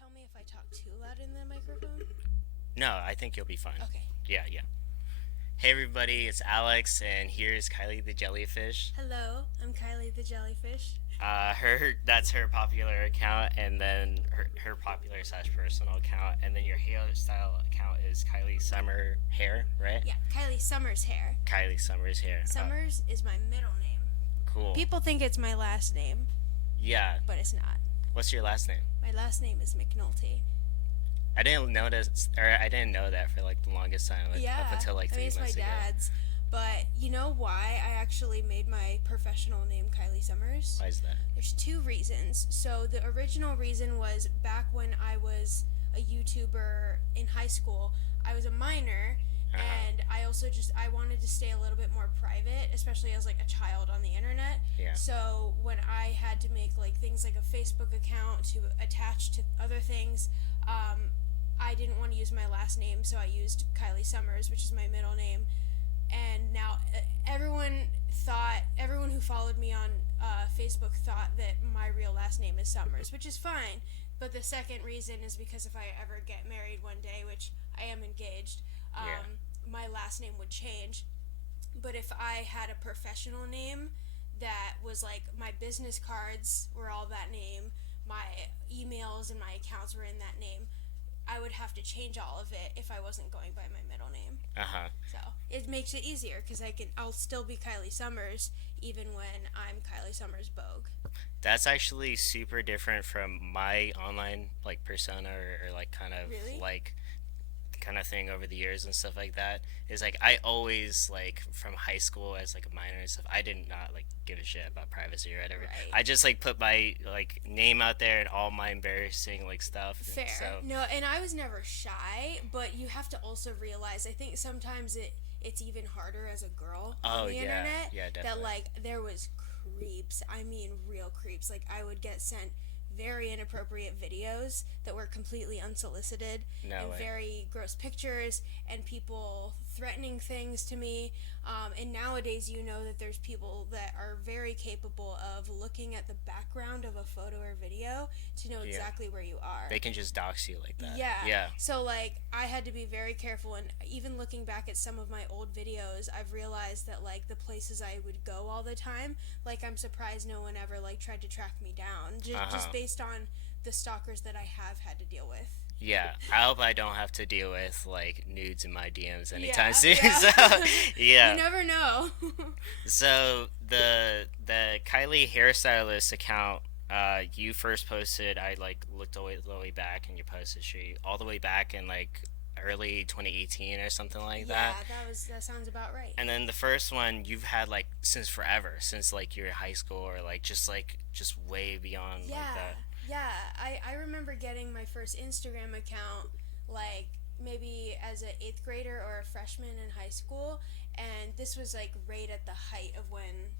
tell me if I talk too loud in the microphone? No, I think you'll be fine. Okay. Yeah, yeah. Hey everybody, it's Alex, and here's Kylie the Jellyfish. Hello, I'm Kylie the Jellyfish. Her that's her popular account, and then her popular slash personal account, and then your hairstyle account is Kylie Summer Hair, right? Yeah, Kylie Summers Hair. Kylie Summers Hair. Summers is my middle name. Cool. People think it's my last name, Yeah. but it's not. What's your last name? My last name is McNulty. I didn't notice, or I didn't know that for like the longest time, Yeah, up until like I mean, 3 it's my months ago. dad's. But you know why I actually made my professional name Kylie Summers? Why is that? There's two reasons. So the original reason was back when I was a YouTuber in high school, I was a minor, and I also I wanted to stay a little bit more private, especially as like a child on the internet. Yeah. So when I had to make like things like a Facebook account to attach to other things, I didn't want to use my last name, so I used Kylie Summers, which is my middle name. And now everyone who followed me on Facebook thought that my real last name is Summers, which is fine. But the second reason is because if I ever get married one day, which I am engaged, my last name would change. But if I had a professional name that was like my business cards were all that name, my emails and my accounts were in that name, I would have to change all of it if I wasn't going by my middle name. So it makes it easier because I'll still be Kylie Summers even when I'm Kylie Summers Bogue. That's actually super different from my online like persona or like kind of Really? like kind of thing over the years and stuff like that. Is like I always like from high school as like a minor and stuff, I did not like give a shit about privacy or whatever. Right. I just like put my like name out there and all my embarrassing like stuff. Fair. So No, and I was never shy, but you have to also realize I think sometimes it's even harder as a girl on the internet. Yeah, definitely. That like there was creeps. I mean real creeps. Like I would get sent very inappropriate videos that were completely unsolicited and way. very gross pictures and people threatening things to me. And nowadays, you know that there's people that are very capable of looking at the background of a photo or video to know exactly where you are. They can just dox you like that. Yeah. Yeah. So, like, I had to be very careful, and even looking back at some of my old videos, I've realized that, like, the places I would go all the time, like, I'm surprised no one ever, like, tried to track me down, just based on the stalkers that I have had to deal with. Yeah, I hope I don't have to deal with like nudes in my DMs anytime Yeah, soon. yeah. So, yeah. You never know. So the Kylie hairstylist account you first posted, I like looked all the way back, and you posted she all the way back in like early 2018 or something like Yeah, that. that sounds about right. And then the first one you've had like since forever, since like your high school or like just way beyond Yeah, like that. yeah. I remember getting my first Instagram account like maybe as an 8th grader or a freshman in high school, and this was like right at the height of when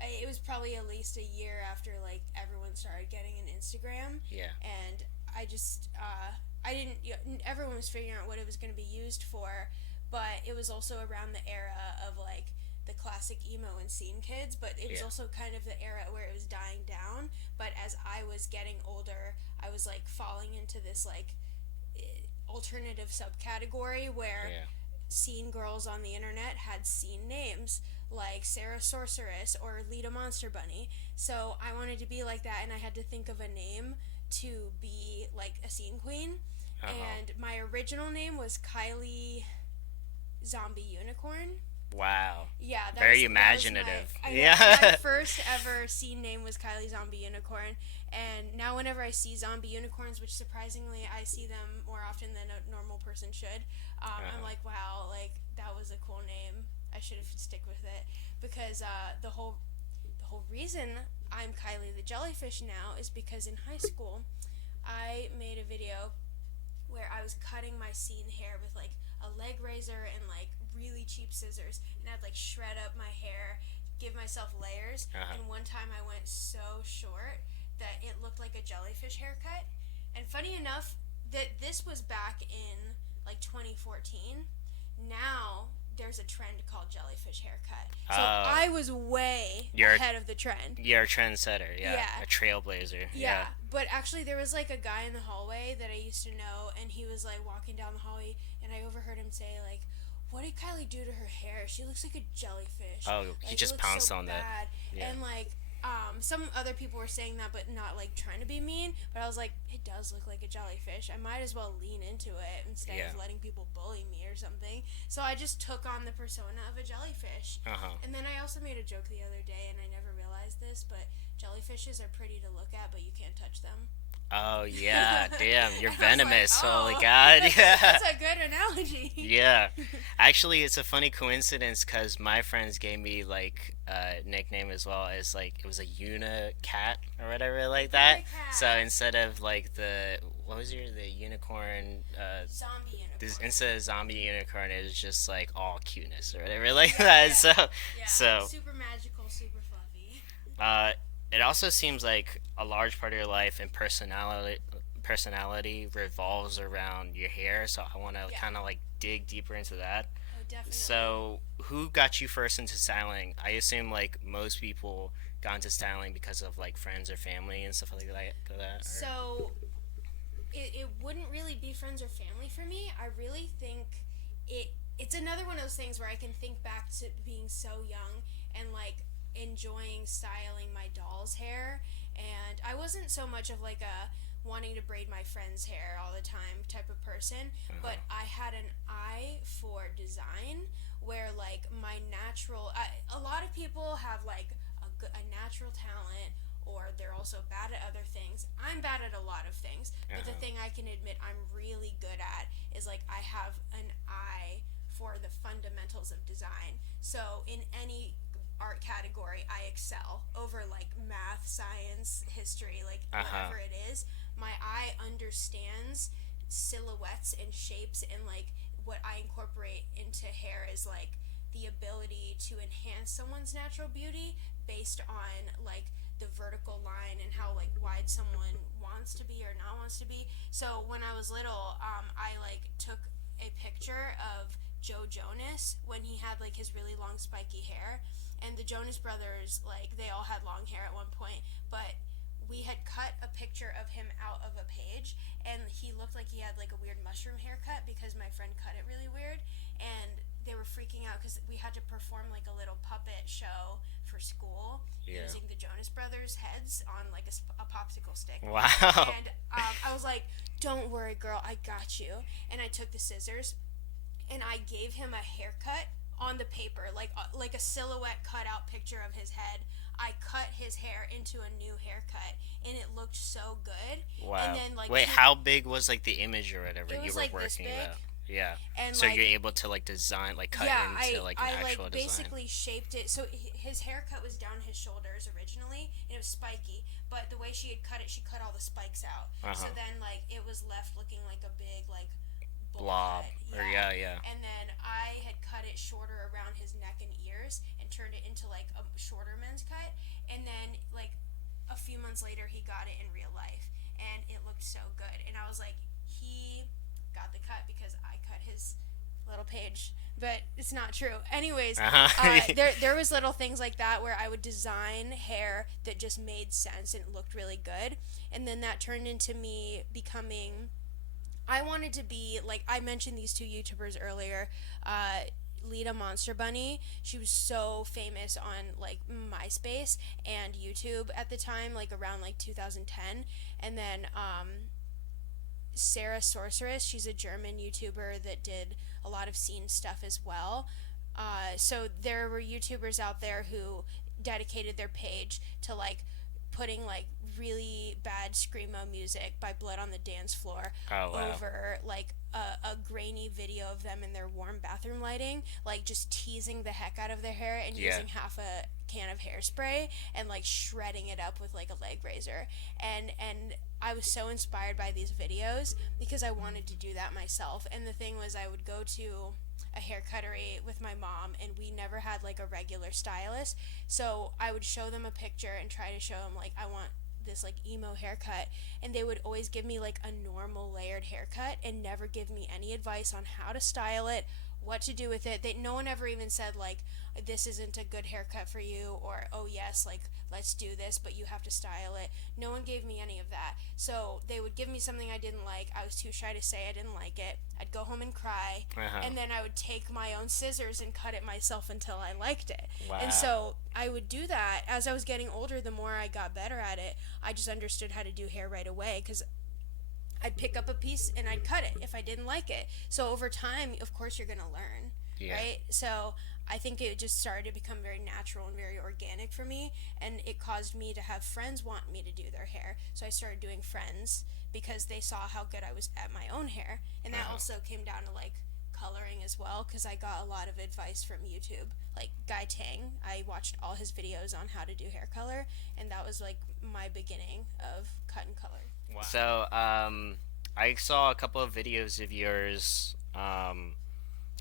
it was probably at least a year after like everyone started getting an Instagram. Yeah. And I just I didn't. Everyone was figuring out what it was going to be used for, but it was also around the era of like the classic emo and scene kids, but it was also kind of the era where it was dying down. But as I was getting older, I was like falling into this like alternative subcategory where scene girls on the internet had scene names like Sarah Sorceress or Lita Monster Bunny. So I wanted to be like that, and I had to think of a name to be like a scene queen. And my original name was Kylie Zombie Unicorn. Wow. Yeah, very imaginative. My first ever scene name was Kylie Zombie Unicorn, and now whenever I see zombie unicorns, which surprisingly I see them more often than a normal person should, I'm like, wow, like that was a cool name. I should have stick with it because the whole reason I'm Kylie the Jellyfish now is because in high school I made a video where I was cutting my scene hair with like a leg razor and like really cheap scissors, and I'd like shred up my hair, give myself layers, and one time I went so short that it looked like a jellyfish haircut. And funny enough that this was back in like 2014. Now there's a trend called jellyfish haircut. So Oh, I was way you're ahead of the trend. you're a trendsetter, yeah, Yeah. a trailblazer, yeah. Yeah, but actually there was like a guy in the hallway that I used to know, and he was like walking down the hallway, and I overheard him say like, "What did Kylie do to her hair? She looks like a jellyfish. Oh, he Like it just looks so pounced on that. bad." Yeah, And like, some other people were saying that, but not like trying to be mean. But I was like, it does look like a jellyfish. I might as well lean into it instead yeah. of letting people bully me or something. So I just took on the persona of a jellyfish. Uh huh. And then I also made a joke the other day, and I never realized this, but jellyfishes are pretty to look at, but you can't touch them. Oh yeah, damn, you're I was like, venomous. Holy oh, God, yeah. that's a good analogy. Yeah, actually, it's a funny coincidence because my friends gave me like a nickname as well as like it was a unicat or whatever like that. So Unicat. instead of like the unicorn Zombie this unicorn. instead of zombie unicorn it was just like all cuteness or whatever like Yeah, that. yeah, So yeah. so Super magical, super fluffy. uh, it also seems like a large part of your life and personality revolves around your hair. So I want to Yeah. kind of like dig deeper into that. Oh, definitely. So, who got you first into styling? I assume like most people got into styling because of like friends or family and stuff like that. Or... So it wouldn't really be friends or family for me. I really think it's another one of those things where I can think back to being so young and like enjoying styling my doll's hair, and I wasn't so much of like a wanting to braid my friend's hair all the time type of person, Uh-huh. but I had an eye for design where like my a lot of people have like a natural talent, or they're also bad at other things. I'm bad at a lot of things, but the Uh-huh. thing I can admit I'm really good at is like I have an eye for the fundamentals of design. So in any art category, I excel over like math, science, history, like Uh-huh. whatever it is. My eye understands silhouettes and shapes, and like what I incorporate into hair is like the ability to enhance someone's natural beauty based on like the vertical line and how like wide someone wants to be or not wants to be. So when I was little, I like took a picture of Joe Jonas when he had like his really long spiky hair, and the Jonas Brothers, like they all had long hair at one point, but we had cut a picture of him out of a page, and he looked like he had like a weird mushroom haircut because my friend cut it really weird, and they were freaking out because we had to perform like a little puppet show for school Yeah. using the Jonas Brothers heads on like a popsicle stick. Wow. And I was like, "Don't worry, girl, I got you." And I took the scissors and I gave him a haircut on the paper, like a silhouette cutout picture of his head. I cut his hair into a new haircut, and it looked so good. And Wow. then like Wait, how big was like the image or whatever it you was were like this working big, about? Yeah. and So you're like able to like design, like cut yeah, into like an I actual like design. basically shaped it. So his haircut was down his shoulders originally, and it was spiky. But the way she had cut it, she cut all the spikes out. Uh So huh. then like it was left looking like a big like bowl Blob. cut. Or Yeah. yeah, yeah. And then I had cut it shorter around his neck and ears and turned it into like a shorter men's cut. And then like a few months later, he got it in real life, and it looked so good. And I was like, he got the cut because I cut his little page, but it's not true. Anyways, Uh huh. there was little things like that where I would design hair that just made sense and looked really good, and then that turned into me becoming. I wanted to be like I mentioned these two YouTubers earlier. Lita Monster Bunny. She was so famous on like MySpace and YouTube at the time, like around like 2010. And then Sarah Sorceress. She's a German YouTuber that did a lot of scene stuff as well. So there were YouTubers out there who dedicated their page to like putting like really bad screamo music by Blood on the Dance Floor Oh wow. over like a grainy video of them in their warm bathroom lighting, like just teasing the heck out of their hair and Yeah. using half a can of hairspray and like shredding it up with like a leg razor. And I was so inspired by these videos because I wanted to do that myself. And the thing was, I would go to a hair cuttery with my mom, and we never had like a regular stylist. So I would show them a picture and try to show them like I want this like emo haircut, and they would always give me like a normal layered haircut and never give me any advice on how to style it what to do with it. No one ever even said like this isn't a good haircut for you, or oh yes, like let's do this, but you have to style it. No one gave me any of that. So they would give me something I didn't like. I was too shy to say I didn't like it. I'd go home and cry, Uh-huh. and then I would take my own scissors and cut it myself until I liked it. And Wow. so I would do that. As I was getting older, the more I got better at it, I just understood how to do hair right away, because I'd pick up a piece and I'd cut it if I didn't like it. So over time, of course, you're going to learn, Yeah. right? So I think it just started to become very natural and very organic for me, and it caused me to have friends want me to do their hair. So I started doing friends because they saw how good I was at my own hair, and that Uh-huh. also came down to like coloring as well, because I got a lot of advice from YouTube. Like Guy Tang, I watched all his videos on how to do hair color, and that was like my beginning of cut and color. Wow. So, I saw a couple of videos of yours.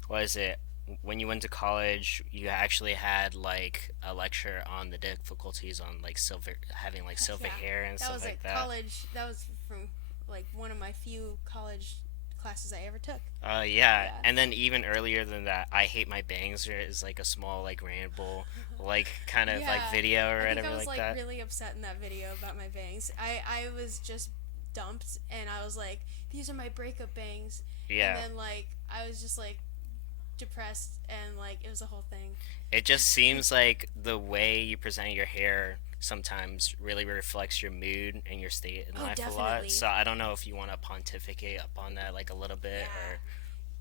What is it? When you went to college, you actually had like a lecture on the difficulties on like silver, having like silver Yeah, hair and that stuff was a like that. college. That was from like one of my few college classes I ever took. Yeah, Yeah. and then even earlier than that, I hate my bangs. There is like a small like ramble, like kind of like Yeah, video or I think I whatever was like like that. really upset in that video about my bangs. I was just dumped, and I was like, these are my breakup bangs, and Yeah, then like I was just like depressed, and like it was a whole thing. it just seems like the way you present your hair sometimes really reflects your mood and your state in Oh, life a lot. definitely. So I don't know if you want to pontificate up on that like a little bit Yeah. or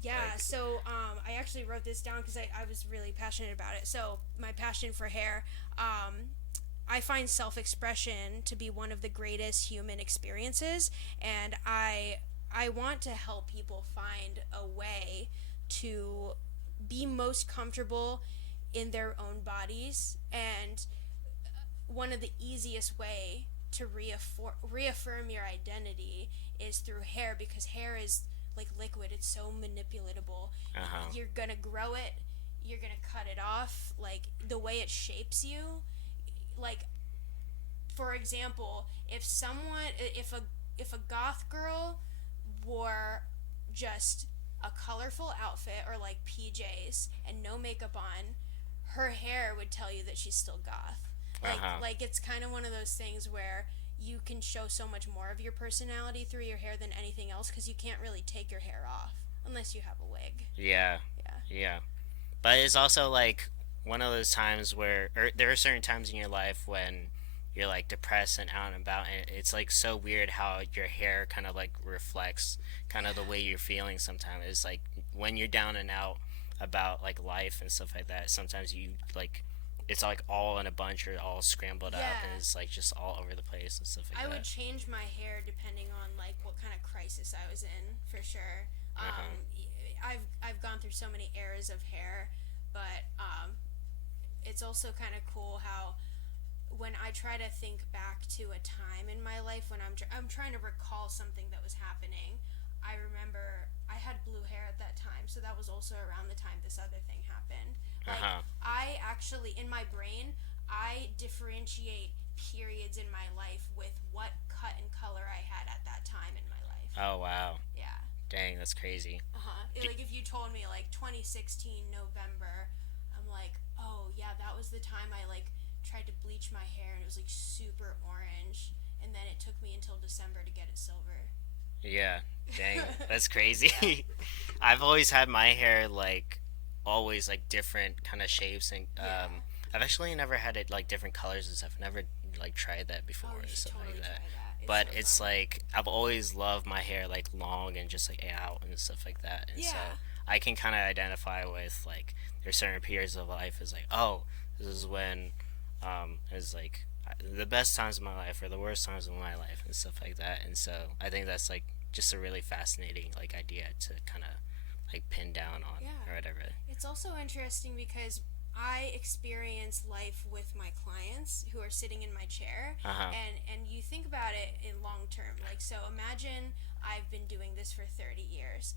Yeah, like. so I actually wrote this down because I was really passionate about it. So, my passion for hair, I find self expression to be one of the greatest human experiences, and I want to help people find a way to be most comfortable in their own bodies. And one of the easiest way to reaffirm your identity is through hair, because hair is like liquid. It's so manipulatable. Uh huh. You're gonna grow it, you're gonna cut it off, like the way it shapes you. Like, for example, if a goth girl wore just a colorful outfit or like PJs and no makeup on, her hair would tell you that she's still goth. Uh huh. Like it's kind of one of those things where you can show so much more of your personality through your hair than anything else, because you can't really take your hair off unless you have a wig. Yeah. Yeah. Yeah. But it's also like one of those times where, or there are certain times in your life when you're like depressed and out and about, and it's like so weird how your hair kind of like reflects kind of the way Yeah. you're feeling sometimes. It's like when you're down and out about like life and stuff like that, sometimes you like it's like all in a bunch or all scrambled up and Yeah. it's like just all over the place and stuff like I would that. change my hair depending on like what kind of crisis I was in, for sure. Uh-huh. I've gone through so many eras of hair, but it's also kind of cool how when I try to think back to a time in my life when I'm trying to recall something that was happening, I remember I had blue hair at that time, so that was also around the time this other thing happened. Like, Uh-huh. I actually, in my brain, I differentiate periods in my life with what cut and color I had at that time in my life. Oh wow. Yeah. Dang, that's crazy. Uh huh. D- Like if you told me like 2016 November, I'm like, oh yeah, that was the time I like tried to bleach my hair and it was like super orange, and then it took me until December to get it silver. Yeah, dang, that's Yeah. crazy. I've always had my hair like always like different kind of shapes and Yeah. I've actually never had it like different colors and stuff. Never like tried that before Oh, you or should something like totally that. try that. It's But so it's fun. like I've always loved my hair like long and just like out and stuff like that. And so Yeah. I can kind of identify with like there's certain periods of life is like oh this is when is like the best times of my life or the worst times of my life and stuff like that. And so I think that's like just a really fascinating like idea to kind of like pin down on Yeah. or whatever. It's also interesting because I experience life with my clients who are sitting in my chair, Uh huh. and you think about it in long term. Like, so imagine I've been doing this for 30 years.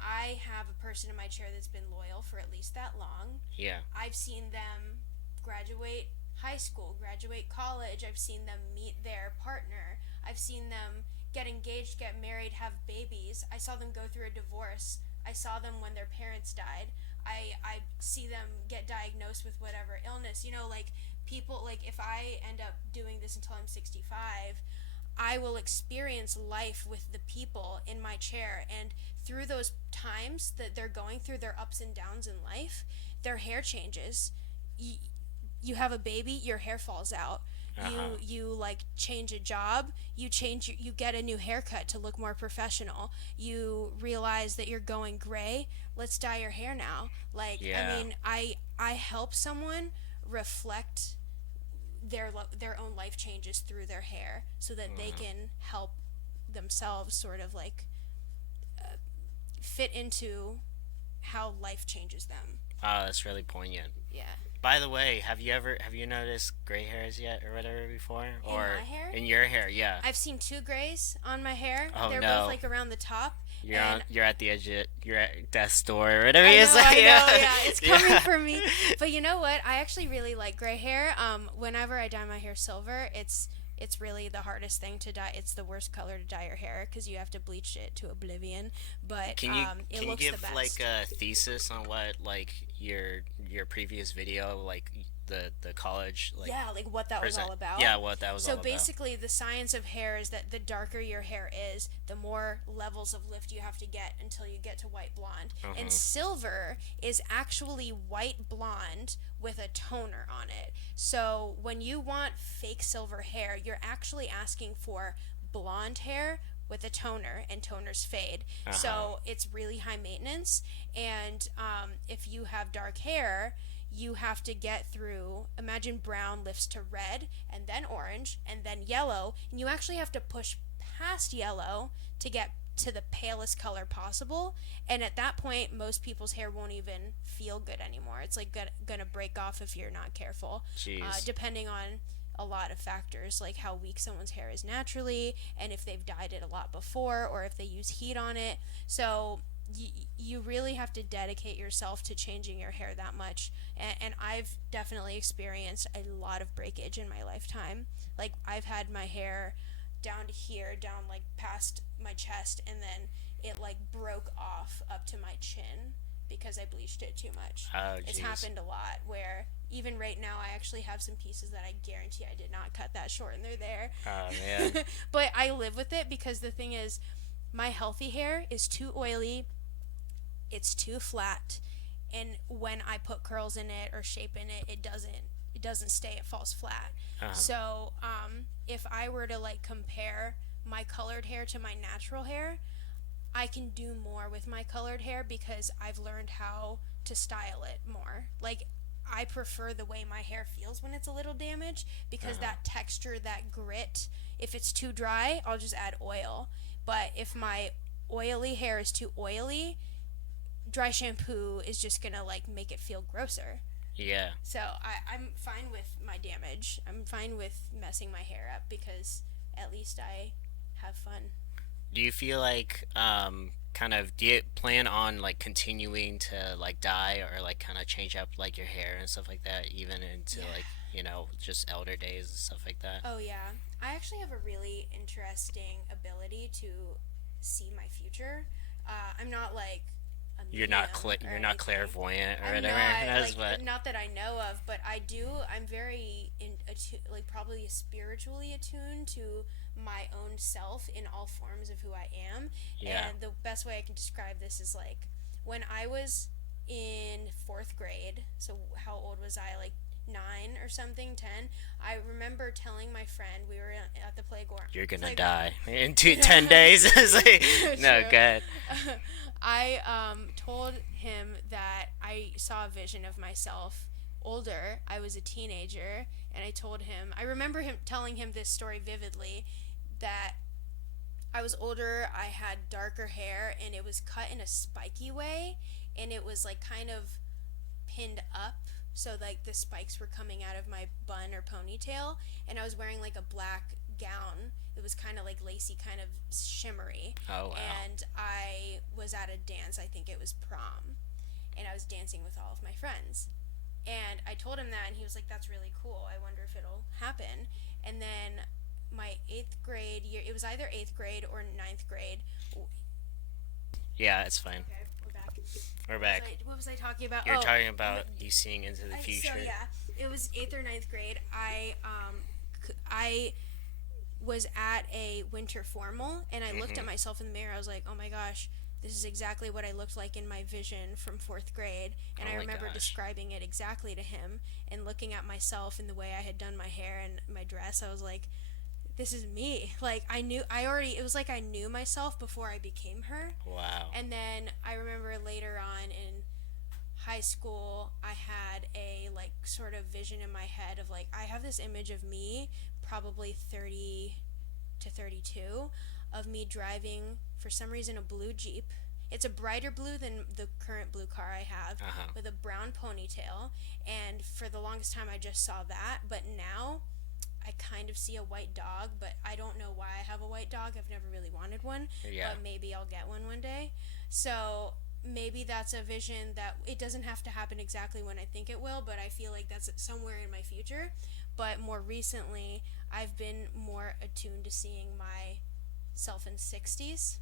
I have a person in my chair that's been loyal for at least that long. Yeah. I've seen them graduate high school, graduate college. I've seen them meet their partner. I've seen them get engaged, get married, have babies. I saw them go through a divorce. I saw them when their parents died. I see them get diagnosed with whatever illness. You know, like people, like if I end up doing this until I'm 65, I will experience life with the people in my chair, and through those times that they're going through their ups and downs in life, their hair changes. You have a baby, your hair falls out. You like change a job, you get a new haircut to look more professional. You realize that you're going gray, let's dye your hair now. Like I Yeah. mean, I help someone reflect their own life changes through their hair so that they can help themselves sort of like fit into how life changes them. Oh, that's really poignant. Yeah. By the way, have you noticed gray hairs yet or whatever before? In Or my hair? in your hair, yeah. I've seen two grays on my hair. Oh They're both no. like around the top. And You're at the edge of you're at death's door or whatever I you know, say. I know, Yeah. yeah, it's coming for me. But you know what? I actually really like gray hair. Whenever I dye my hair silver, it's really the hardest thing to dye. It's the worst color to dye your hair because you have to bleach it to oblivion. But it Can you looks the give best. like a thesis on what like your previous video like the college like Yeah, like what that was present? all about. Yeah, what that was all So about. basically, the science of hair is that the darker your hair is, the more levels of lift you have to get until you get to white blonde. And silver is actually white blonde with a toner on it. So when you want fake silver hair, you're actually asking for blonde hair with a toner, and toners fade. So it's really high maintenance. And if you have dark hair, you have to get through, imagine brown lifts to red and then orange and then yellow, and you actually have to push past yellow to get to the palest color possible. And at that point, most people's hair won't even feel good anymore. It's like gonna break off if you're not careful. Jeez. Depending on a lot of factors, like how weak someone's hair is naturally, and if they've dyed it a lot before, or if they use heat on it. So you really have to dedicate yourself to changing your hair that much. And I've definitely experienced a lot of breakage in my lifetime. Like I've had my hair down to here, down like past my chest, and then it like broke off up to my chin because I bleached it too much. Oh, It's jeez. happened a lot where even right now I actually have some pieces that I guarantee I did not cut that short and they're there. Oh man. But I live with it because the thing is, my healthy hair is too oily, it's too flat, and when I put curls in it or shape in it, it doesn't stay, it falls flat. So if I were to like compare my colored hair to my natural hair, I can do more with my colored hair because I've learned how to style it more. Like I prefer the way my hair feels when it's a little damaged because that texture, that grit, if it's too dry, I'll just add oil. But if my oily hair is too oily, dry shampoo is just gonna like make it feel grosser. Yeah. So I'm fine with my damage. I'm fine with messing my hair up because at least I have fun. Do you feel like do you plan on like continuing to like dye or like kind of change up like your hair and stuff like that even into Yeah. like just elder days and stuff like that? Oh yeah. I actually have a really interesting ability to see my future. I'm not like a You're medium not or you're not anything. clairvoyant or I'm whatever. not That's like what. not that I know of, but I do. I'm very like probably spiritually attuned to my own self in all forms of who I am. Yeah. And the best way I can describe this is like when I was in fourth grade. So how old was I? Like 9 or something, 10. I remember telling my friend we were at the playground. You're gonna playground. die in 10 days. It's like, no, True. good. I told him that I saw a vision of myself older. I was a teenager, and I remember him telling him this story vividly, that I was older, I had darker hair, and it was cut in a spiky way, and it was like kind of pinned up, so like the spikes were coming out of my bun or ponytail, and I was wearing like a black gown. It was kind of like lacy, kind of shimmery. Oh wow. And I was at a dance, I think it was prom, and I was dancing with all of my friends. And I told him that, and he was like, that's really cool. I wonder if it'll happen. And then my 8th grade year, it was either 8th grade or 9th grade. Yeah, it's fine. Okay, we're back. We're back. What was I talking about? You're Oh, talking about you seeing into the so future. yeah, it was eighth or ninth grade. I was at a winter formal, and I looked at Mm-hmm. myself in the mirror. I was like, oh my gosh, this is exactly what I looked like in my vision from fourth grade. And Oh I my remember gosh. describing it exactly to him and looking at myself and the way I had done my hair and my dress. I was like, this is me. Like it was like I knew myself before I became her. Wow. And then I remember later on in high school, I had a like sort of vision in my head of like I have this image of me probably 30 to 32 of me driving for some reason a blue Jeep. It's a brighter blue than the current blue car I have Uh huh. with a brown ponytail, and for the longest time I just saw that, but now I kind of see a white dog, but I don't know why I have a white dog. I've never really wanted one, Yeah. but maybe I'll get one day. So maybe that's a vision that it doesn't have to happen exactly when I think it will, but I feel like that's somewhere in my future. But more recently, I've been more attuned to seeing myself in 60s,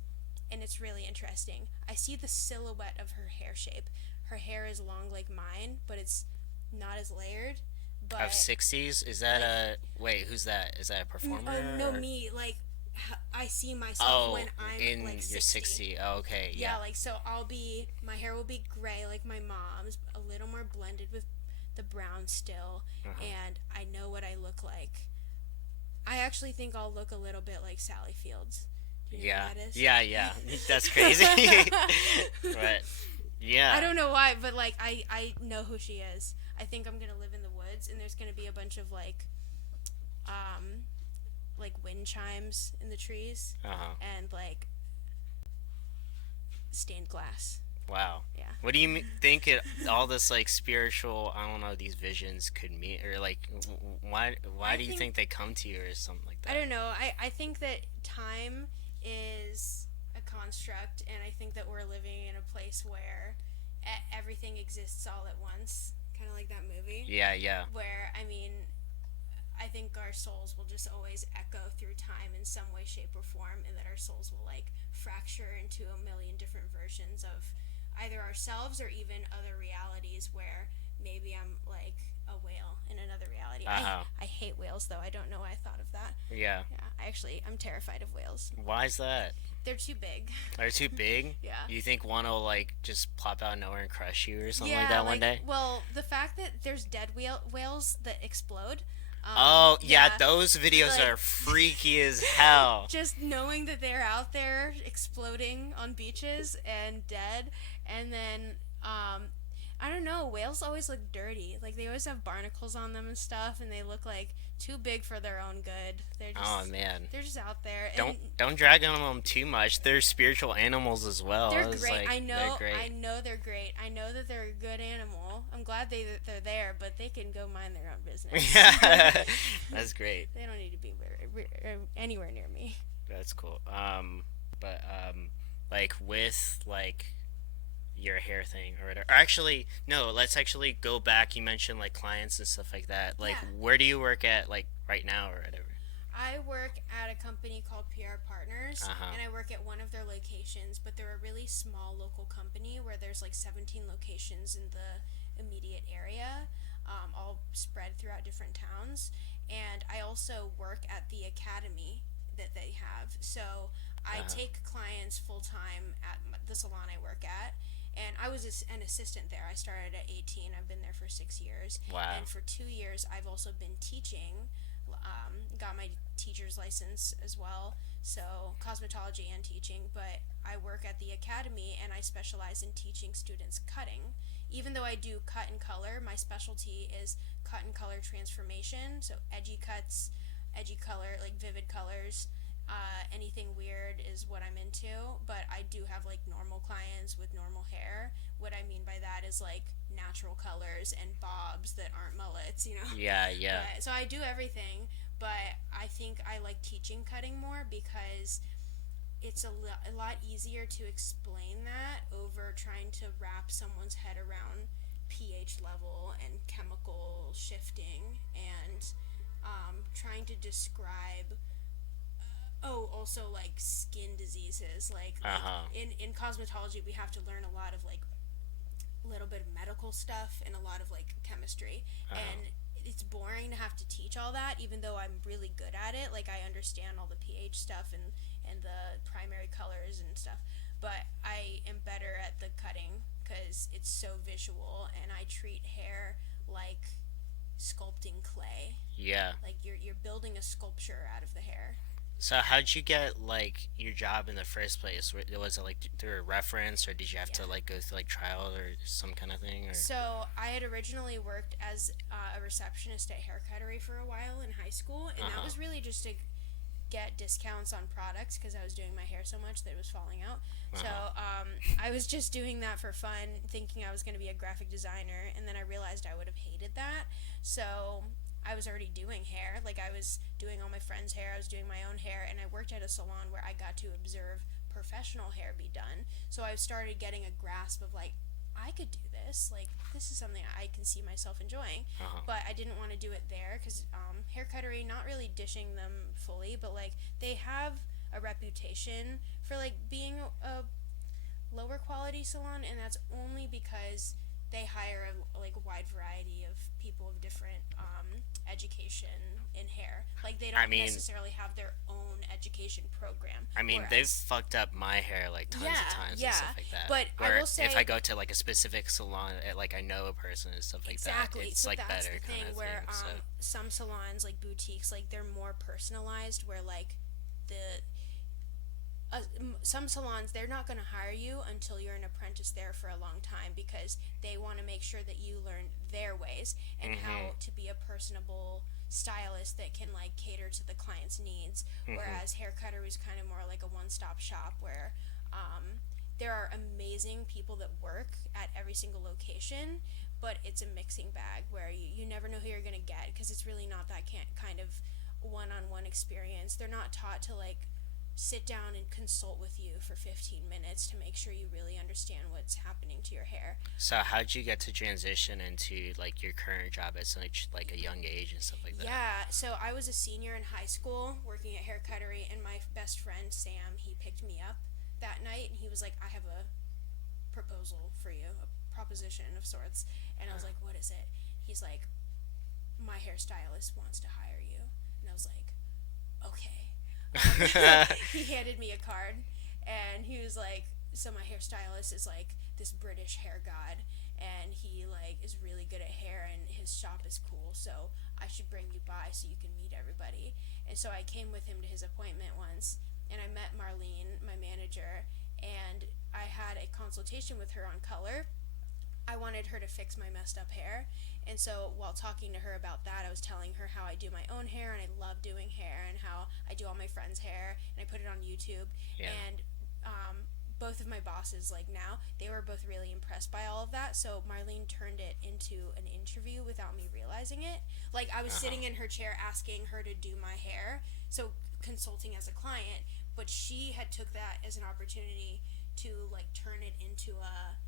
and it's really interesting. I see the silhouette of her hair shape. Her hair is long like mine, but it's not as layered. Of But 60s? Is that like a. Wait, who's that? Is that a performer? no, Or... me, like I see myself when Oh, I'm in like your 60. 60. Oh, okay, Yeah, yeah. like so my hair will be gray like my mom's, a little more blended with the brown still, Uh-huh. and I know what I look like. I actually think I'll look a little bit like Sally Fields. Do you know Yeah. who that is? Yeah, yeah. That's crazy. But, I yeah. don't know why, but like I know who she is. I think I'm gonna live in the woods, and there's gonna be a bunch of um like wind chimes in the trees, Uh huh. and like stained glass. Wow. Yeah. What do you think all this like spiritual, I don't know, these visions could mean, or like why I do you think think they come to you or something like I that? don't know. I think that time is a construct, and I think that we're living in a place where everything exists all at once, kind of like that movie. Yeah, yeah. Where I mean, I think our souls will just always echo through time in some way, shape, or form, and that our souls will like fracture into a million different versions of either ourselves or even other realities where maybe I'm like a whale in another reality. Uh huh. I hate whales though. I don't know why I thought of that. Yeah. Yeah, I'm terrified of whales. Why is that? They're too big. Are they too big? Yeah. You think one will like just plop out of nowhere and crush you or something like Yeah, that one day? well, the fact that there's dead whales that explode, Oh, yeah, yeah, those videos like are freaky as hell. just knowing that they're out there exploding on beaches and dead, and then I don't know, whales always look dirty. Like they always have barnacles on them and stuff, and they look like too big for their own good. Oh man. They're just out there, and Don't drag on them too much. They're spiritual animals as well. they're It's great. like they're I great. know they're great. I know that they're a good animal. I'm glad they're there, but they can go mind their own business. Yeah, that's great. They don't need to be anywhere near me. That's cool. But like with like your hair thing or whatever. Or actually, no. Let's actually go back. You mentioned like clients and stuff like that. Like, Yeah. where do you work at? Like right now or whatever. I work at a company called PR Partners, Uh huh. and I work at one of their locations, but they're a really small local company where there's like 17 locations in the immediate area, all spread throughout different towns. And I also work at the academy that they have. So Uh I huh. take clients full time at the salon I work at. And I was an assistant there. I started at 18. I've been there for 6 years. Wow. And for 2 years, I've also been teaching, got my teacher's license as well, so cosmetology and teaching. But I work at the academy, and I specialize in teaching students cutting. Even though I do cut and color, my specialty is cut and color transformation, so edgy cuts, edgy color, like vivid colors. Anything weird is what I'm into, but I do have like normal clients with normal hair. What I mean by that is like natural colors and bobs that aren't mullets, you know? Yeah. Yeah. So I do everything, but I think I like teaching cutting more because it's a lot easier to explain that over trying to wrap someone's head around pH level and chemical shifting and trying to describe. Oh, also like skin diseases. Uh huh. In cosmetology, we have to learn a lot of like little bit of medical stuff and a lot of like chemistry. Uh-huh. And it's boring to have to teach all that, even though I'm really good at it. Like I understand all the pH stuff and the primary colors and stuff. But I am better at the cutting because it's so visual, and I treat hair like sculpting clay. Yeah. Like you're building a sculpture out of the hair. So how'd you get like your job in the first place? Was it like through a reference, or did you have Yeah. to like go through like trial or some kind of thing, or? So I had originally worked as a receptionist at Hair Cuttery for a while in high school, and Uh that huh. was really just to get discounts on products because I was doing my hair so much that it was falling out. Uh So huh. I was just doing that for fun, thinking I was going to be a graphic designer, and then I realized I would have hated that. So I was already doing hair. Like I was doing all my friends' hair, I was doing my own hair, and I worked at a salon where I got to observe professional hair be done. So I started getting a grasp of like, I could do this. Like, this is something I can see myself enjoying. Uh huh. But I didn't want to do it there because hair cuttery, not really dishing them fully, but like they have a reputation for like being a lower quality salon, and that's only because they hire a like wide variety of people of different education in hair. Like they I don't mean, necessarily have their own education program. they've Whereas, fucked up my hair like tons of yeah, times and stuff yeah. like that. But I Where will if I say go to like a specific salon, like I know a person and stuff like that, exactly. it's So like that's better the kind thing of where thing. So. some salons like boutiques like they're more personalized where like the some salons they're not going to hire you until you're an apprentice there for a long time because they want to make sure that you learn their ways and Mhm. how to be a personable stylist that can like cater to the client's needs, Mhm. whereas hair cutter is kind of more like a one-stop shop where there are amazing people that work at every single location, but it's a mixing bag where you never know who you're going to get because it's really not that kind of one-on-one experience. They're not taught to like sit down and consult with you for 15 minutes to make sure you really understand what's happening to your hair. So how'd you get to transition into like your current job at such like a young age and stuff like that? Yeah, so I was a senior in high school working at Hair Cuttery, and my best friend Sam, he picked me up that night and he was like, I have a proposal for you, a proposition of sorts. And I was like, what is it? He's like, my hairstylist wants to hire you. And I was like, okay. He handed me a card and he was like, so my hairstylist is like this British hair god, and he like is really good at hair and his shop is cool, so I should bring you by so you can meet everybody. And so I came with him to his appointment once, and I met Marlene, my manager, and I had a consultation with her on color. I wanted her to fix my messed up hair. And so while talking to her about that, I was telling her how I do my own hair and I love doing hair and how I do all my friends' hair and I put it on YouTube. Yeah. And both of my bosses, like now, they were both really impressed by all of that. So Marlene turned it into an interview without me realizing it. Like I was Uh huh. sitting in her chair asking her to do my hair, so consulting as a client, but she had took that as an opportunity to like turn it into a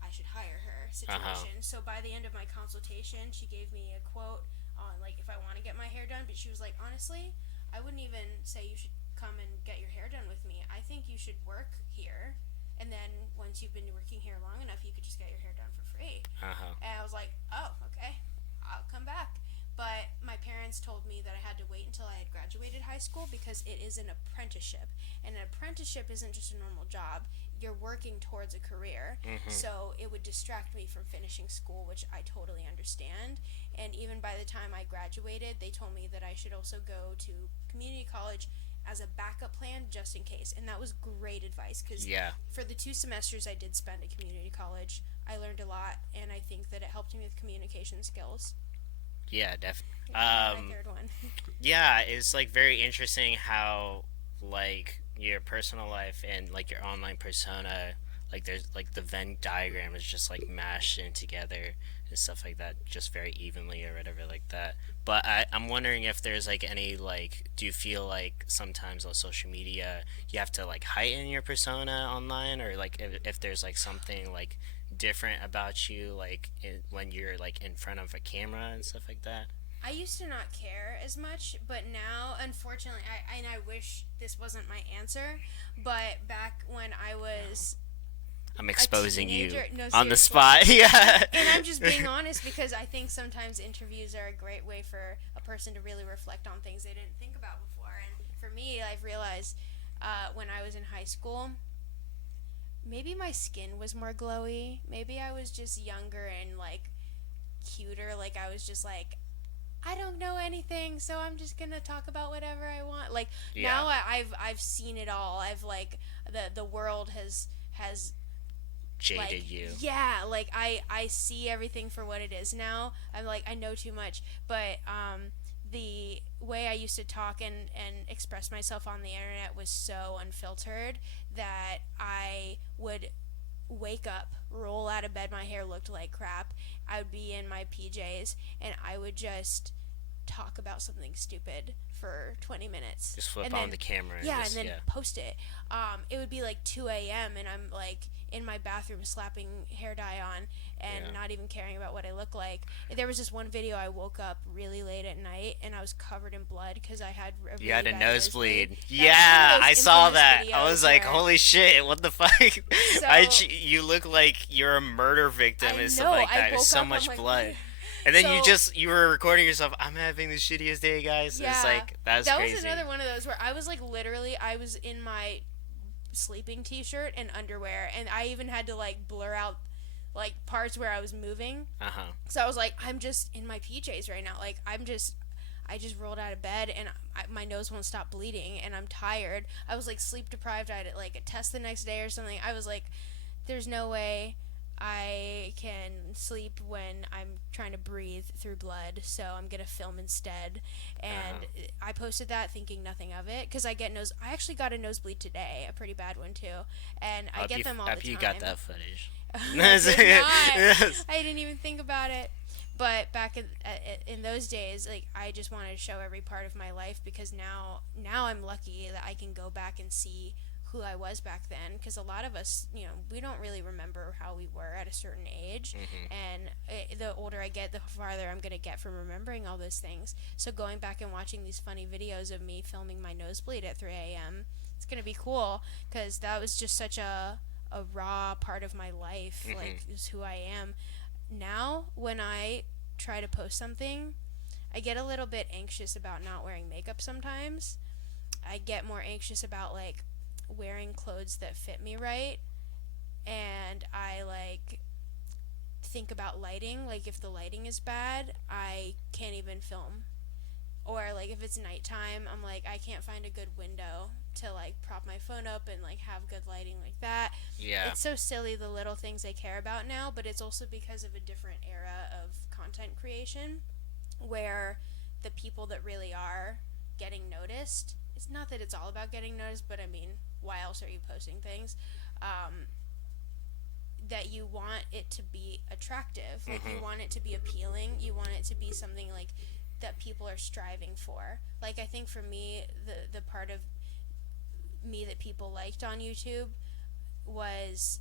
I should hire her Uh huh. situation. So by the end of my consultation, she gave me a quote on like if I want to get my hair done, but she was like, "Honestly, I wouldn't even say you should come and get your hair done with me. I think you should work here. And then once you've been working here long enough, you could just get your hair done for free." Uh huh. And I was like, "Oh, okay. I'll come back." But my parents told me that I had to wait until I had graduated high school because it is an apprenticeship. And an apprenticeship isn't just a normal job. You're working towards a career. Mhm. So it would distract me from finishing school, which I totally understand. And even by the time I graduated, they told me that I should also go to community college as a backup plan just in case. And that was great advice because Yeah. for the 2 semesters I did spend at community college, I learned a lot, and I think that it helped me with communication skills. Yeah. Definitely. You're kind of my third one. Yeah. It's like very interesting how like your personal life and like your online persona, like there's like the Venn diagram is just like mashed in together and stuff like that, just very evenly or whatever like that. But I'm wondering if there's like any like, do you feel like sometimes on social media you have to like heighten your persona online, or like if there's like something like different about you like when you're like in front of a camera and stuff like that? I used to not care as much, but now, unfortunately, and I wish this wasn't my answer, but back when I was I'm a exposing you teenager. No, on the seriously. spot. Yeah. And I'm just being honest because I think sometimes interviews are a great way for a person to really reflect on things they didn't think about before. And for me, I've realized when I was in high school, maybe my skin was more glowy. Maybe I was just younger and like cuter. Like I was just like, I don't know anything, so I'm just gonna talk about whatever I want. Like Yeah. now, I've seen it all. I've like the world has like Jaded you. yeah, like I see everything for what it is now. I'm like I know too much, but the way I used to talk and express myself on the internet was so unfiltered that I would wake up, roll out of bed, my hair looked like crap. I would be in my PJs and I would just talk about something stupid for 20 minutes Just flip and on then the camera and yeah, and just then yeah. post it. It would be like 2 a.m. and I'm like in my bathroom slapping hair dye on and Yeah. not even caring about what I look like. There was this one video I woke up really late at night and I was covered in blood because I had a You really had a bad nosebleed. nosebleed. That was one Yeah, of I those saw infamous that. I videos was like, where "Holy shit! What the fuck?" so You look like you're a murder victim I and stuff know like I that. There's woke so up. I'm much like, blood. what? And then So you were recording yourself. I'm having the shittiest day, guys. It's yeah, like that's that was crazy. another one of those where I was like literally I was in my sleeping t-shirt and underwear and I even had to like blur out like parts where I was moving. Uh huh. So I was like I'm just in my PJs right now. Like I just rolled out of bed and my nose won't stop bleeding and I'm tired. I was like sleep deprived. I had like a test the next day or something. I was like there's no way I can sleep when I'm trying to breathe through blood, so I'm gonna film instead. Uh huh. And I posted that thinking nothing of it because I actually got a nosebleed today, a pretty bad one too, and I get them all the Hope you got time. that footage. I did not. Yes. I didn't even think about it. But back in those days, like I just wanted to show every part of my life because now I'm lucky that I can go back and see who I was back then because a lot of us, we don't really remember how we were at a certain age, Mhm. and the older I get, the farther I'm going to get from remembering all those things. So going back and watching these funny videos of me filming my nosebleed at 3 a.m., it's going to be cool because that was just such a raw part of my life, Mhm. like is who I am. Now, when I try to post something, I get a little bit anxious about not wearing makeup sometimes. I get more anxious about like wearing clothes that fit me right, and I like think about lighting. Like if the lighting is bad, I can't even film. Or like if it's nighttime, I'm like I can't find a good window to like prop my phone up and like have good lighting like that. Yeah. It's so silly the little things I care about now, but it's also because of a different era of content creation where the people that really are getting noticed. It's not that it's all about getting noticed, but I mean, why else are you posting things? Um, that you want it to be attractive. Like you Mhm. want it to be appealing. You want it to be something like that people are striving for. Like I think for me, the part of me that people liked on YouTube was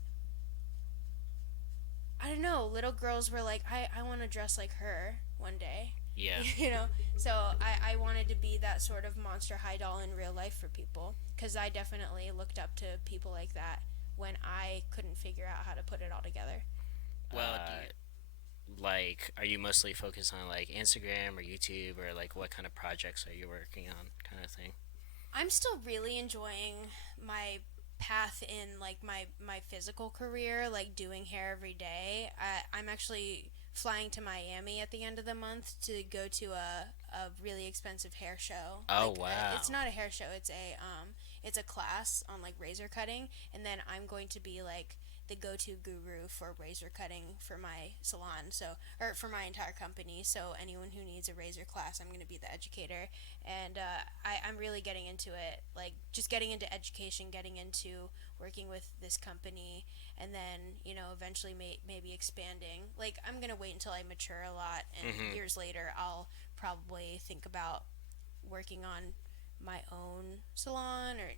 I don't know, little girls were like, I want to dress like her one day. Yeah. So I wanted to be that sort of monster high doll in real life for people because I definitely looked up to people like that when I couldn't figure out how to put it all together. Well, like, are you mostly focused on like Instagram or YouTube or like what kind of projects are you working on, kind of thing? I'm still really enjoying my path in like my physical career, like doing hair every day. I'm actually flying to Miami at the end of the month to go to a really expensive hair show. Oh Like it's wow. not a hair show, it's a class on like razor cutting, and then I'm going to be like the go-to guru for razor cutting for my salon, so or for my entire company. So anyone who needs a razor class, I'm going to be the educator, and I'm really getting into it. Like just getting into education, getting into working with this company, and then eventually maybe expanding. Like I'm going to wait until I mature a lot, and Mhm. years later I'll probably think about working on my own salon, or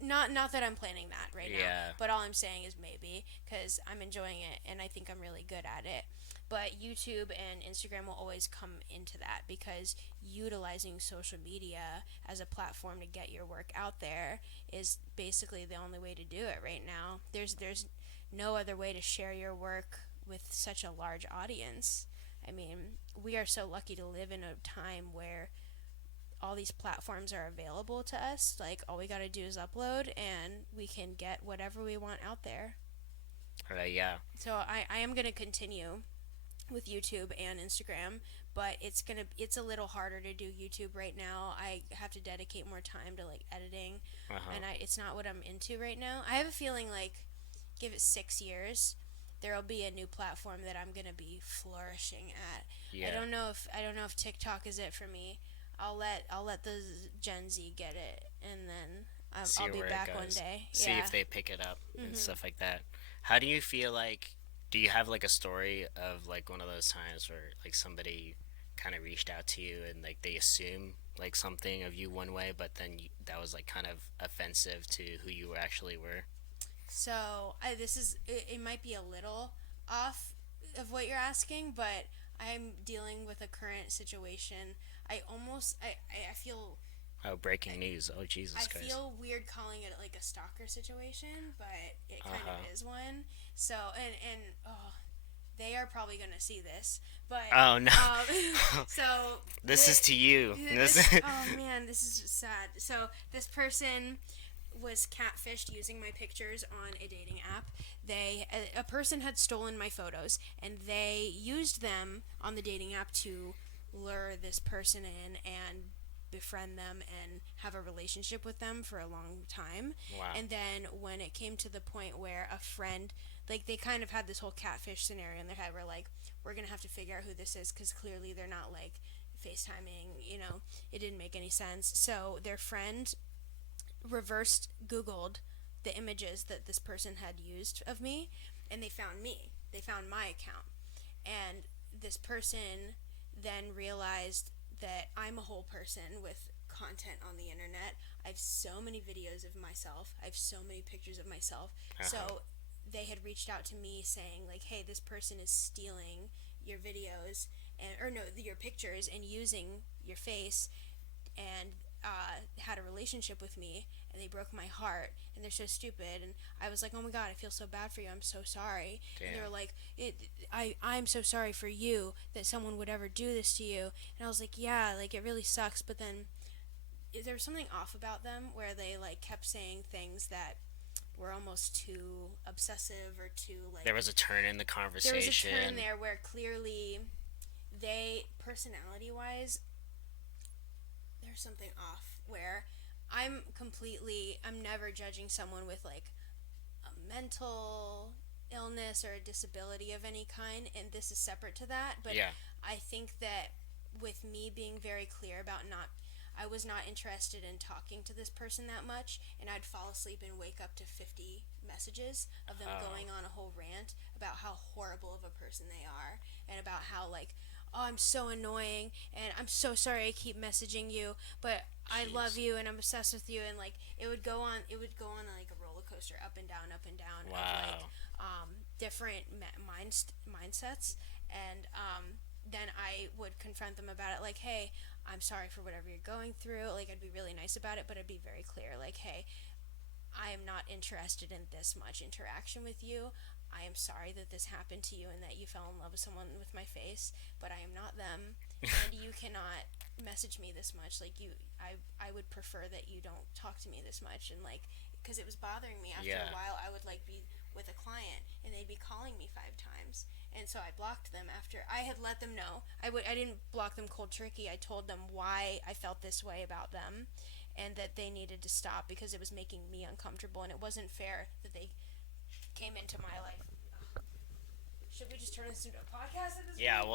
not that I'm planning that right now, Yeah. but all I'm saying is maybe because I'm enjoying it and I think I'm really good at it. But YouTube and Instagram will always come into that because utilizing social media as a platform to get your work out there is basically the only way to do it right now. There's no other way to share your work with such a large audience. I mean, we are so lucky to live in a time where all these platforms are available to us. Like, all we got to do is upload and we can get whatever we want out there. Yeah. So I am going to continue with YouTube and Instagram, but it's a little harder to do YouTube right now. I have to dedicate more time to like editing, Uh-huh. and it's not what I'm into right now. I have a feeling like give it 6 years, there'll be a new platform that I'm gonna be flourishing at. Yeah. I don't know if TikTok is it for me. I'll let the Gen Z get it, and then See I'll be where it back one goes. day. See Yeah. if they pick it up and Mhm. stuff like that. How do you feel like? Do you have like a story of like one of those times where like somebody kind of reached out to you and like they assume like something of you one way, but then that was like kind of offensive to who you actually were? So it might be a little off of what you're asking, but I'm dealing with a current situation. I feel Oh, breaking news! Oh, I Jesus Christ! feel weird calling it like a stalker situation, but it Uh kind of huh. is one. So and oh, they are probably gonna see this, but Oh no! um, so This is to you. this oh man, this is just sad. So this person was catfished using my pictures on a dating app. A person had stolen my photos and they used them on the dating app to lure this person in and befriend them and have a relationship with them for a long time. Wow. And then when it came to the point where a friend, like, they kind of had this whole catfish scenario in their head where like, we're gonna have to figure out who this is because clearly they're not like FaceTiming, it didn't make any sense. So their friend reversed Googled the images that this person had used of me, and they found me. They found my account. And this person then realized that I'm a whole person with content on the internet. I have so many videos of myself, I have so many pictures of myself. Uh huh. So they had reached out to me saying, like, hey, this person is stealing your videos and or no your pictures and using your face and had a relationship with me and they broke my heart and they're so stupid and I was like, oh my god, I feel so bad for you, I'm so sorry. And they Damn. were like, I'm so sorry for you that someone would ever do this to you. And I was like, yeah, like it really sucks. But then there was something off about them where they like kept saying things that were almost too obsessive or too like There was a turn in the there was a turn conversation. there where clearly they personality wise there's something off where I'm never judging someone with like a mental illness or a disability of any kind, and this is separate to that. But Yeah. I think that with me being very clear about I was not interested in talking to this person that much, and I'd fall asleep and wake up to 50 messages of them Oh. going on a whole rant about how horrible of a person they are and about how like, oh, I'm so annoying and I'm so sorry I keep messaging you, but I love Jeez. you and I'm obsessed with you. And like it would go on like a roller coaster, up and down of like Wow. different mindsets. And then I would confront them about it, like, hey, I'm sorry for whatever you're going through. Like, I'd be really nice about it, but I'd be very clear, like, hey, I am not interested in this much interaction with you. I am sorry that this happened to you and that you fell in love with someone with my face, but I am not them, and you cannot message me this much. Like, I would prefer that you don't talk to me this much, and like, because it was bothering me. After Yeah. a while, I would like be with a client and they'd be calling me 5 times, and so I blocked them after I had let them know. I didn't block them cold turkey. I told them why I felt this way about them, and that they needed to stop because it was making me uncomfortable and it wasn't fair that they came into my life. Should we just turn this into a podcast at this Yeah, point?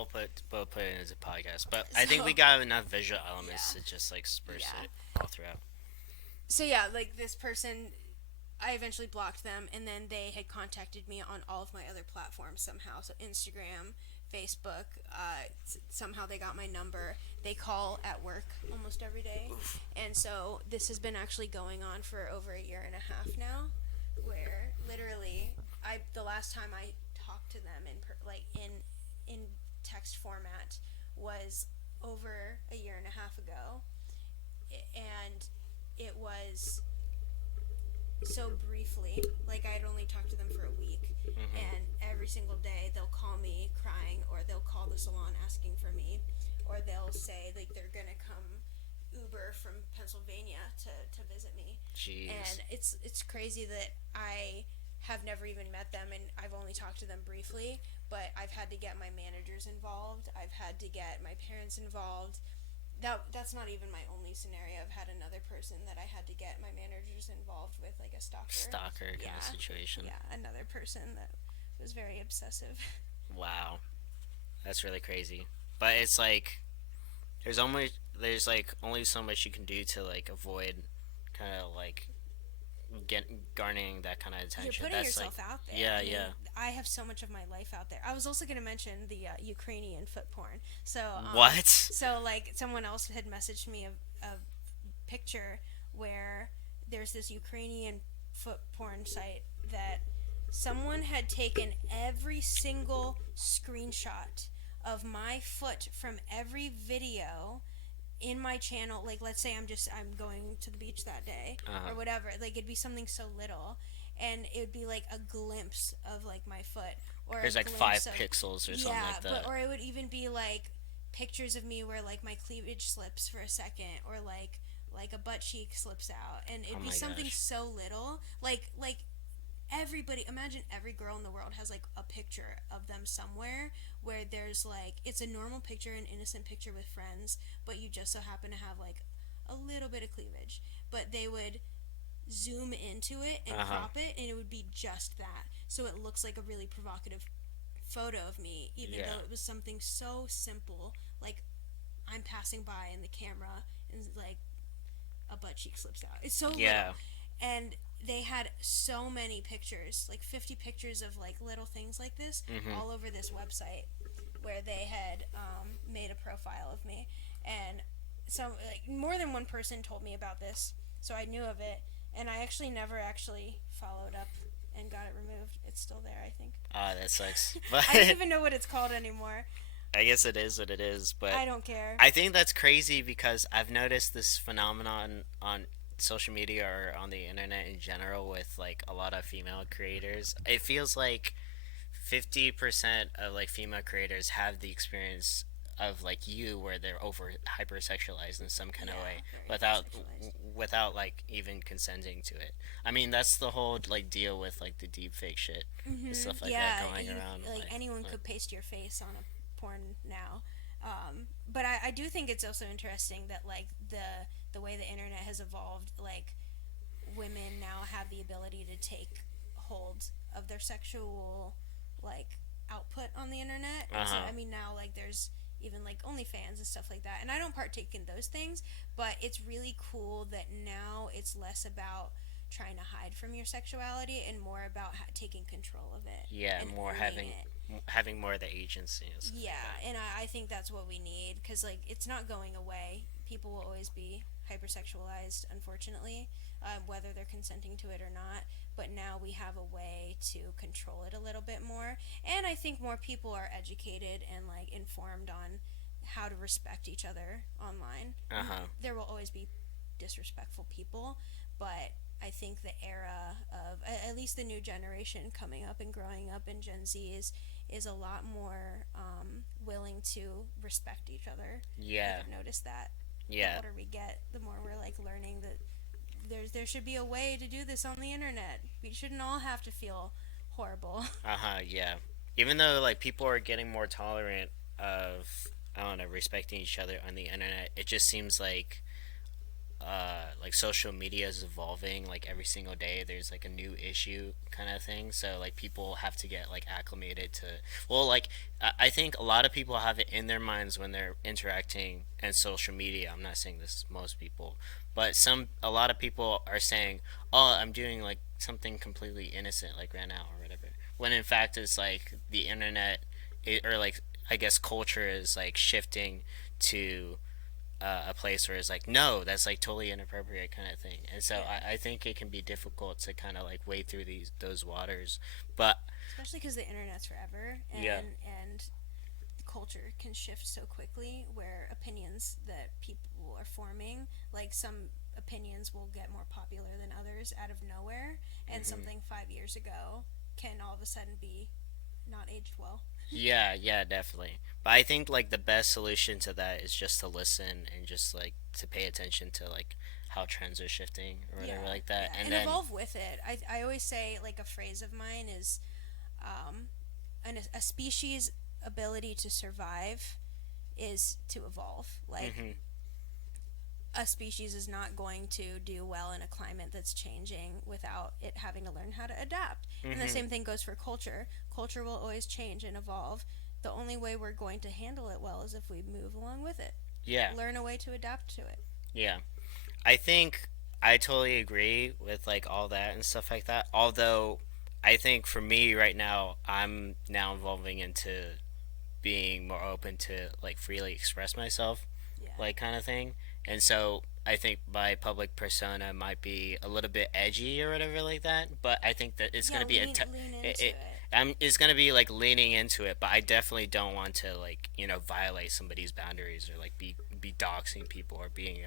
we'll put it as a podcast, but I think So we got enough visual elements yeah, to just like disperse yeah. it all throughout. So yeah, like this person, I eventually blocked them, and then they had contacted me on all of my other platforms somehow. So Instagram, Facebook. Somehow they got my number. They call at work almost every day, Oof. and so this has been actually going on for over a year and a half now. Where literally, the last time I talked to them in text format was over a year and a half ago, and it was so briefly. Like, I had only talked to them for a week, every single day they'll call me crying, or they'll call the salon asking for me, or they'll say like they're gonna come Uber from Pennsylvania to visit me. Jeez. And it's crazy that I have never even met them, and I've only talked to them briefly, but I've had to get my managers involved. I've had to get my parents involved. That's not even my only scenario. I've had another person that I had to get my managers involved with, like a stalker. Stalker kind of Yeah. situation. Yeah, another person that was very obsessive. Wow. That's really crazy. But it's like there's like only so much you can do to like avoid kind of like get garnering that kind of You're attention. putting That's yourself like out there. yeah, I mean, yeah. I have so much of my life out there. I was also going to mention the Ukrainian foot porn. So, What? so like someone else had messaged me a picture where there's this Ukrainian foot porn site that someone had taken every single screenshot of my foot from every video in my channel. Like, let's say I'm going to the beach that day, Uh-huh. or whatever. Like, it'd be something so little, and it would be like a glimpse of like my foot, or a There's like glimpse five of, pixels or something yeah, like but that. or it would even be like pictures of me where like my cleavage slips for a second, or like a butt cheek slips out, and Oh it'd be my something gosh. so little, like everybody, imagine every girl in the world has like a picture of them somewhere, where there's like, it's a normal picture, an innocent picture with friends, but you just so happen to have like a little bit of cleavage, but they would zoom into it and Uh huh. crop it, and it would be just that, so it looks like a really provocative photo of me, even Yeah. though it was something so simple, like I'm passing by in the camera and like a butt cheek slips out. It's so Yeah. little. And they had so many pictures, like 50 pictures of like little things like this, Mhm. all over this website where they had made a profile of me. And so, like, more than one person told me about this, so I knew of it. And I actually never actually followed up and got it removed. It's still there, I think. Ah, that sucks. But I don't even know what it's called anymore. I guess it is what it is. But I don't care. I think that's crazy because I've noticed this phenomenon on social media or on the internet in general with like a lot of female creators. It feels like 50% of like female creators have the experience of like you where they're over hypersexualized in some kind of Yeah, way very without hypersexualized. without like even consenting to it. I mean that's the whole like deal with like the deep fake shit and stuff like that Yeah, going you around like anyone could paste your face on a porn now. But I do think it's also interesting that like the way the internet has evolved, like women now have the ability to take hold of their sexual like output on the internet. And so uh-huh I mean now like there's even like OnlyFans and stuff like that. And I don't partake in those things, but it's really cool that now it's less about trying to hide from your sexuality and more about taking control of it yeah and more owning it. having more of the agency and stuff like Yeah, that. and I think that's what we need, because like it's not going away. People will always be hypersexualized, unfortunately, whether they're consenting to it or not. But now we have a way to control it a little bit more, and I think more people are educated and like informed on how to respect each other online. Uh-huh. There will always be disrespectful people, but I think the era of at least the new generation coming up and growing up in Gen Z is a lot more willing to respect each other. Like, Yeah. I've noticed that the Yeah. older we get, the more we're like learning that there should be a way to do this on the internet. We shouldn't all have to feel horrible. Uh-huh, yeah. Even though like people are getting more tolerant of I don't know, respecting each other on the internet, it just seems like social media is evolving like every single day there's like a new issue kind of thing, so like people have to get like acclimated to well like I think a lot of people have it in their minds when they're interacting in social media. I'm not saying this is most people, but a lot of people are saying, oh, I'm doing like something completely innocent like right now or whatever, when in fact it's like the internet or like I guess culture is like shifting to a place where it's like no that's like totally inappropriate kind of thing, and so Yeah, I think it can be difficult to kind of like wade through those waters, but especially because the internet's forever, yeah. and the culture can shift so quickly, where opinions that people are forming, like some opinions will get more popular than others out of nowhere, and Hmm. something 5 years ago can all of a sudden be not aged well. Yeah, yeah, definitely. But I think like the best solution to that is just to listen and just like to pay attention to like how trends are shifting or whatever Yeah, like that. yeah, And and then evolve with it. I always say, like, a phrase of mine is, um, a species' ability to survive is to evolve. Like, mhm, a species is not going to do well in a climate that's changing without it having to learn how to adapt. And the mhm. same thing goes for culture. Culture will always change and evolve. The only way we're going to handle it well is if we move along with it, Yeah. learn a way to adapt to it. Yeah. I think I totally agree with like all that and stuff like that. Although I think for me right now, I'm now evolving into being more open to like freely express myself, Yeah. like kind of thing. And so I think my public persona might be a little bit edgy or whatever like that. But I think that it's Yeah, gonna be lean it, into it it. it's gonna be like leaning into it. But I definitely don't want to like violate somebody's boundaries or like be doxing people or being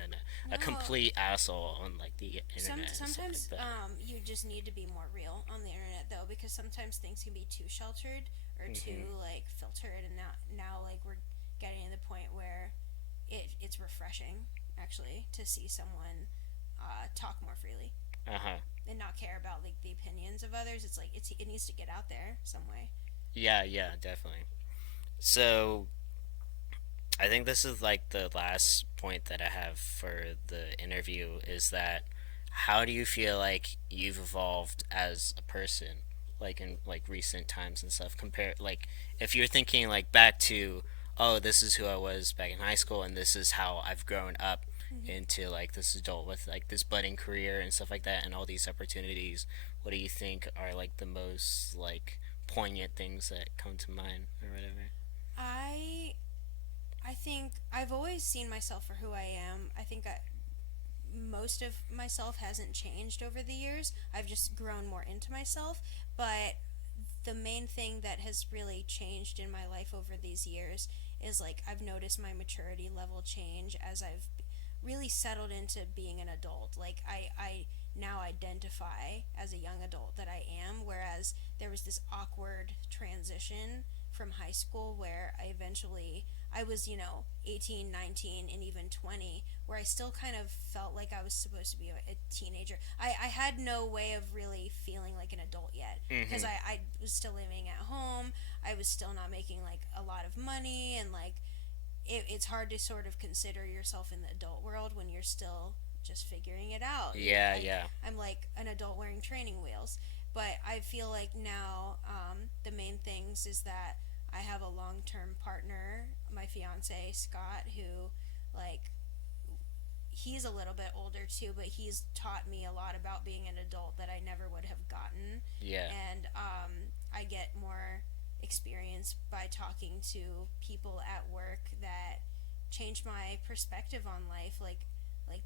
a No, complete asshole on like the internet and stuff like sometimes that. you just need to be more real on the internet, though, because sometimes things can be too sheltered or Hmm. too, like, filtered, and now, like, we're getting to the point where it's refreshing, actually, to see someone talk more freely Uh huh. and not care about, like, the opinions of others. It's like it needs to get out there some way. Yeah, yeah, definitely. So I think this is like the last point that I have for the interview is that how do you feel like you've evolved as a person like in like recent times and stuff compare like if you're thinking like back to oh this is who I was back in high school and this is how I've grown up Mm-hmm. into like this adult with like this budding career and stuff like that and all these opportunities, what do you think are like the most like poignant things that come to mind or whatever? I I think I've always seen myself for who I am. I think most of myself hasn't changed over the years. I've just grown more into myself. But the main thing that has really changed in my life over these years is, like, I've noticed my maturity level change as I've really settled into being an adult. Like, I now identify as a young adult that I am, whereas there was this awkward transition from high school where I was, 18, 19, and even 20, where I still kind of felt like I was supposed to be a teenager. I had no way of really feeling like an adult yet because Mm-hmm. I was still living at home. I was still not making, like, a lot of money, and, like, it's hard to sort of consider yourself in the adult world when you're still just figuring it out. Yeah, yeah. I'm like an adult wearing training wheels. But I feel like now, the main things is that I have a long term partner, my fiance Scott, who, like, he's a little bit older too, but he's taught me a lot about being an adult that I never would have gotten. Yeah. And I get more experience by talking to people at work that change my perspective on life, like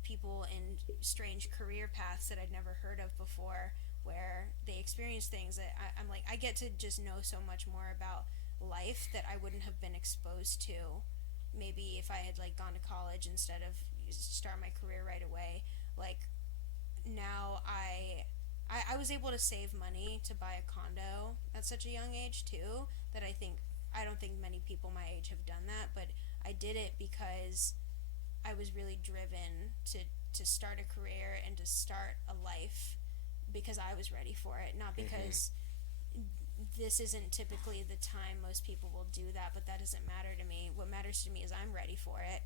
people in strange career paths that I'd never heard of before, where they experience things that I'm like, I get to just know so much more about life that I wouldn't have been exposed to maybe if I had, like, gone to college instead of start my career right away. Like, now I was able to save money to buy a condo at such a young age too, that I don't think many people my age have done that, but I did it because I was really driven to start a career and to start a life because I was ready for it, not Mm-hmm. because this isn't typically the time most people will do that, but that doesn't matter to me. What matters to me is I'm ready for it.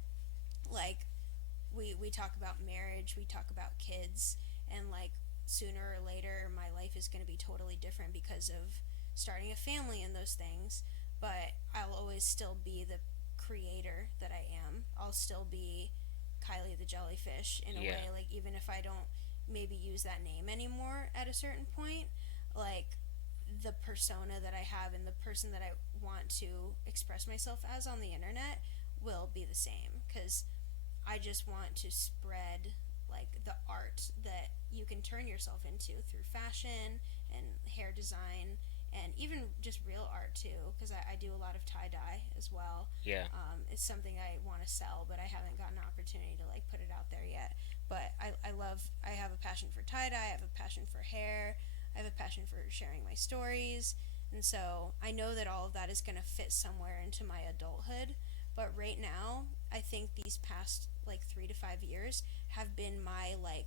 Like, we talk about marriage, we talk about kids, and, like, sooner or later my life is going to be totally different because of starting a family and those things. But I'll always still be the creator that I am. I'll still be Kylie the Jellyfish in a Yeah. way, like, even if I don't maybe use that name anymore at a certain point, like, the persona that I have and the person that I want to express myself as on the internet will be the same, because I just want to spread, like, the art that you can turn yourself into through fashion and hair design and even just real art too, because I do a lot of tie dye as well. Yeah. It's something I want to sell, but I haven't gotten an opportunity to, like, put it out there yet. But I have a passion for tie dye. I have a passion for hair. I have a passion for sharing my stories. And so I know that all of that is going to fit somewhere into my adulthood. But right now, I think these past like 3 to 5 years have been my like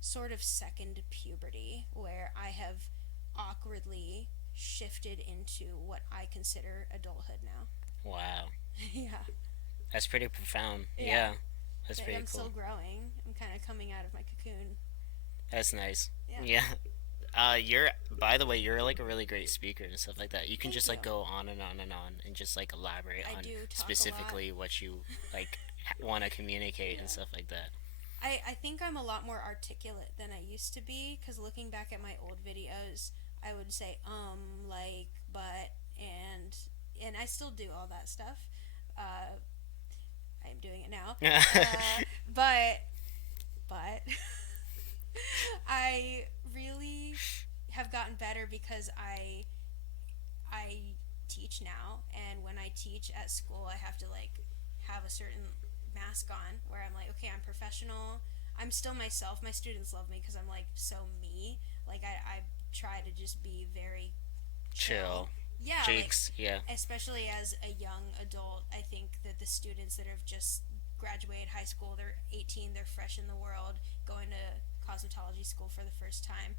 sort of second puberty where I have awkwardly shifted into what I consider adulthood now. Wow. Yeah. That's pretty profound. Yeah. Yeah. That's pretty I'm still cool. growing. I'm kind of coming out of my cocoon. That's nice. Yeah. Yeah. You're by the way, you're like a really great speaker and stuff like that. You can Thank just you. like go on and on and on and just like elaborate I on do talk a lot. specifically what you like want to communicate and Yeah. stuff like that. I think I'm a lot more articulate than I used to be because looking back at my old videos, I would say like, but, and I still do all that stuff. Uh, I'm doing it now. But, but, I really have gotten better because I teach now, and when I teach at school, I have to like have a certain mask on where I'm like, okay, I'm professional. I'm still myself. My students love me because I'm like so me. Like I try to just be very Chill. chill. Yeah, like Jakes, yeah. especially as a young adult, I think that the students that have just graduated high school, they're 18, they're fresh in the world, going to cosmetology school for the first time,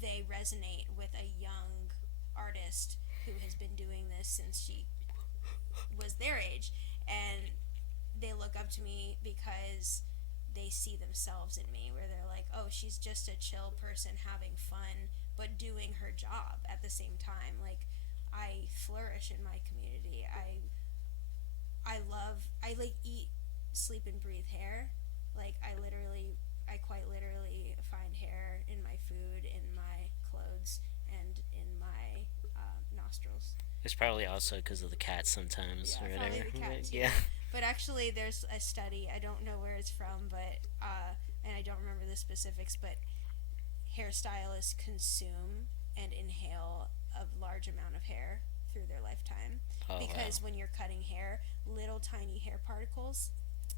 they resonate with a young artist who has been doing this since she was their age, and they look up to me because they see themselves in me, where they're like, oh, she's just a chill person having fun but doing her job at the same time. Like, I flourish in my community. I like eat, sleep, and breathe hair. Like, I quite literally find hair in my food, in my clothes, and in my nostrils. It's probably also because of the cat sometimes Yeah, or probably whatever. the cat too. Yeah. But actually, there's a study. I don't know where it's from, but and I don't remember the specifics. But hairstylists consume and inhale a large amount of hair through their lifetime Oh wow. because when you're cutting hair, little tiny hair particles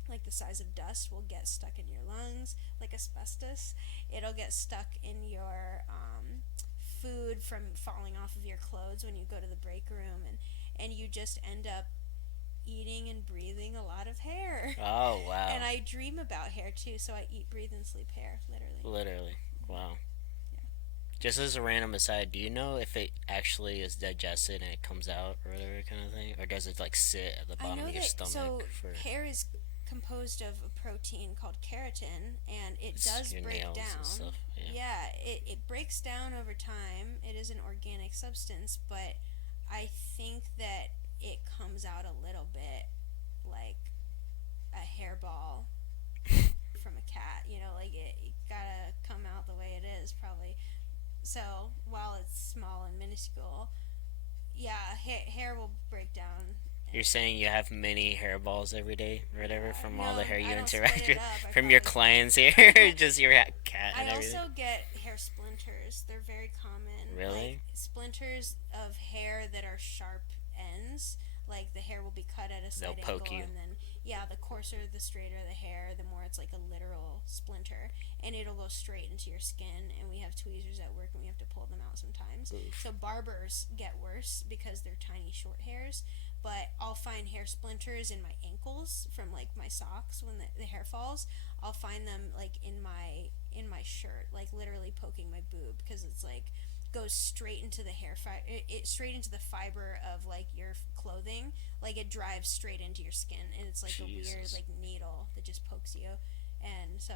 like the size of dust will get stuck in your lungs like asbestos. It'll get stuck in your food from falling off of your clothes when you go to the break room, and you just end up eating and breathing a lot of hair. Oh wow. And I dream about hair too, so I eat, breathe, and sleep hair, literally. Literally. Wow. Yeah. Just as a random aside, do you know if it actually is digested and it comes out or whatever kind of thing, or does it like sit at the I bottom know of your that, so stomach for hair is composed of a protein called keratin, and it it's does your break nails and down. stuff? Yeah. Yeah, it breaks down over time. It is an organic substance, but I think that it comes out a little bit like a hairball from a cat. Like it gotta come out the way it is, probably. So while it's small and minuscule, yeah, hair will break down. You're saying you have many hairballs every day, or whatever, Yeah, from all the no, hair I you don't split interact it with, up. I from your probably. clients here, just your cat and I everything. also get hair splinters. They're very common. Like Really? splinters of hair that are sharp ends. Like the hair will be cut at a They'll slight poke angle, you. and then yeah, the coarser, the straighter the hair, the more it's like a literal splinter, and it'll go straight into your skin. And we have tweezers at work, and we have to pull them out sometimes. Oof. So barbers get worse because they're tiny, short hairs. But I'll find hair splinters in my ankles from like my socks when the hair falls. I'll find them like in my shirt, like literally poking my boob because it's like goes straight into the it straight into the fiber of like your clothing, like it drives straight into your skin, and it's like a weird Jesus. like needle that just pokes you. And so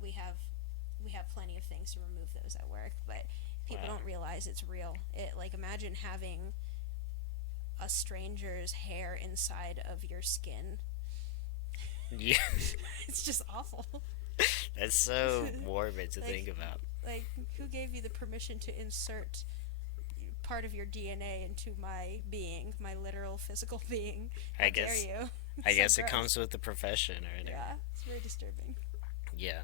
we have plenty of things to remove those at work, but people Wow. don't realize it's real. It like imagine having a stranger's hair inside of your skin. Yeah. It's just awful. That's so morbid to think like about. like who gave you the permission to insert part of your DNA into my being, my literal physical being? How I dare guess you? I So guess it gross. comes with the profession or whatever. Yeah, it's very disturbing. Yeah.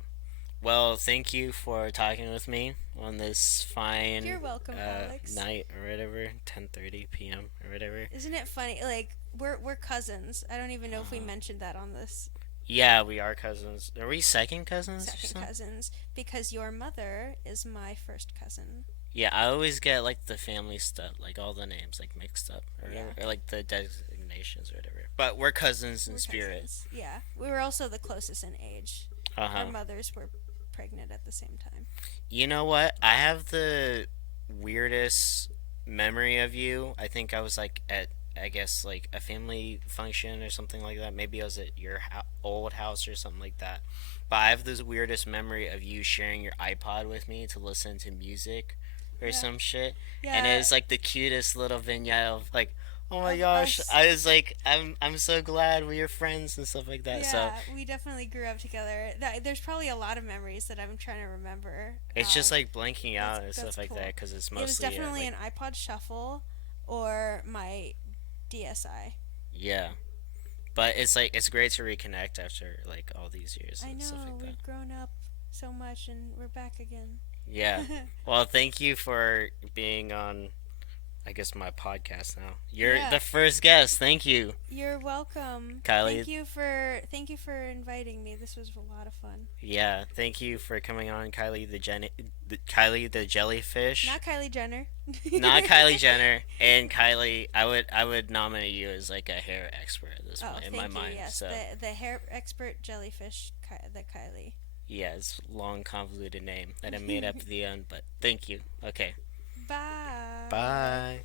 Well, thank you for talking with me on this You're fine welcome, Alex. night or whatever, 10:30 p.m. or whatever. Isn't it funny? Like we're cousins. I don't even know if we Uh, mentioned that on this. yeah, we are cousins. Are we second cousins or Second something? cousins, because your mother is my first cousin. Yeah, I always get like the family stuff, like all the names like mixed up or Yeah. whatever, or like the designations or whatever. But we're cousins in We're spirit. cousins. Yeah. We were also the closest in age. Uh Our huh. mothers were pregnant at the same time. You know what? I have the weirdest memory of you. I think I was like at, I guess, like a family function or something like that. Maybe I was at your old house or something like that. But I have this weirdest memory of you sharing your iPod with me to listen to music or Yeah. some shit. And it Yeah. was like the cutest little vignette of like, oh my Of gosh, us. I was like, I'm so glad we're friends and stuff like that. So Yeah, we definitely grew up together. There's probably a lot of memories that I'm trying to remember. it's just like blanking That's out and that's stuff like that cool. because it's It was mostly definitely like, an iPod Shuffle or my DSi. yeah. But it's like it's great to reconnect after like all these years I and stuff know like that. we've grown up so much and we're back again. Yeah. Well, thank you for being on I guess my podcast now. You're Yeah, the first guest. Thank you, you're welcome. Kylie. Thank you for inviting me. This was a lot of fun. Yeah, thank you for coming on, Kylie the jellyfish. Not Kylie Jenner. Not Kylie Jenner and Kylie. I would nominate you as like a hair expert at this Oh, point in my thank you. mind. Yes, So the hair expert jellyfish, the Kylie. yeah, it's a long convoluted name that I made up at the end, but thank you. Okay. Bye. Bye.